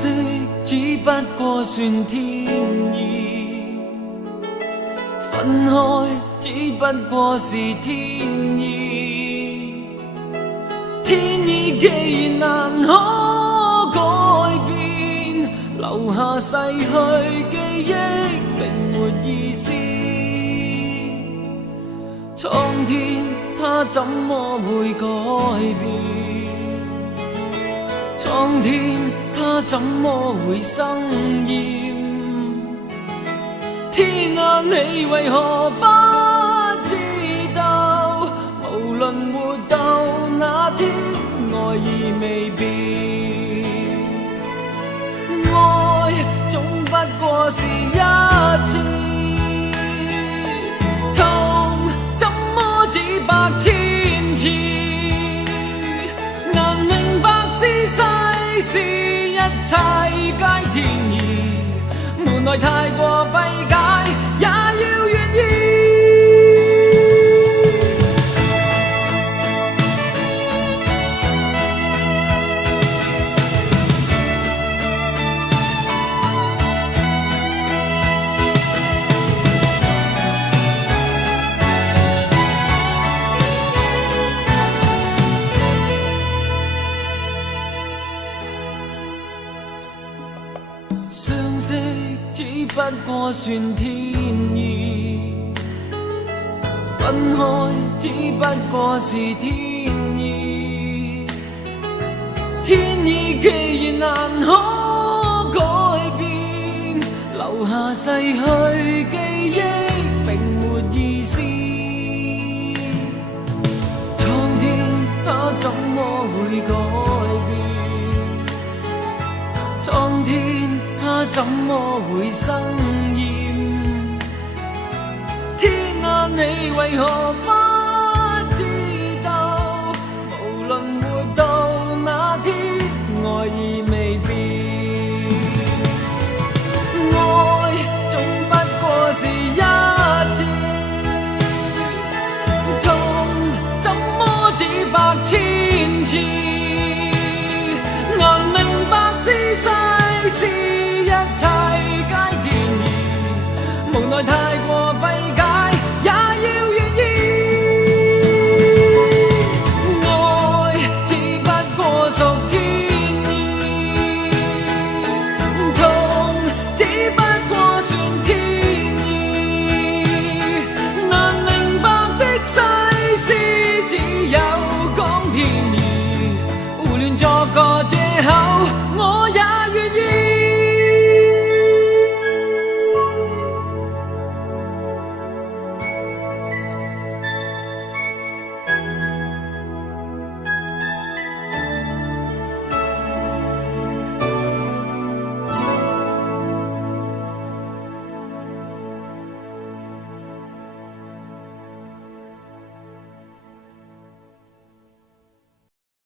識只不過算天意，分開只不過是天意。天意既然難可改變，留下逝去記憶並沒意思。蒼天它怎麼會改變？蒼天它怎麼會生厭？天啊，你為何不知道？無論活到那天，愛意未變。愛總不過是一次，痛怎麼只百千次？難明白是世事一切皆天意，無奈太過費解，也要願意。相識只不過算天意，分開只不過是天意。天意既然難可改變，留下逝去記憶並沒意思。蒼天它怎麼會改變？蒼天它怎麼會生厭？天啊，你為何不知道？無論活到那天，愛意未變。愛總不過是一次，痛怎麼只百千次？難明白是世事一切皆天意，無奈太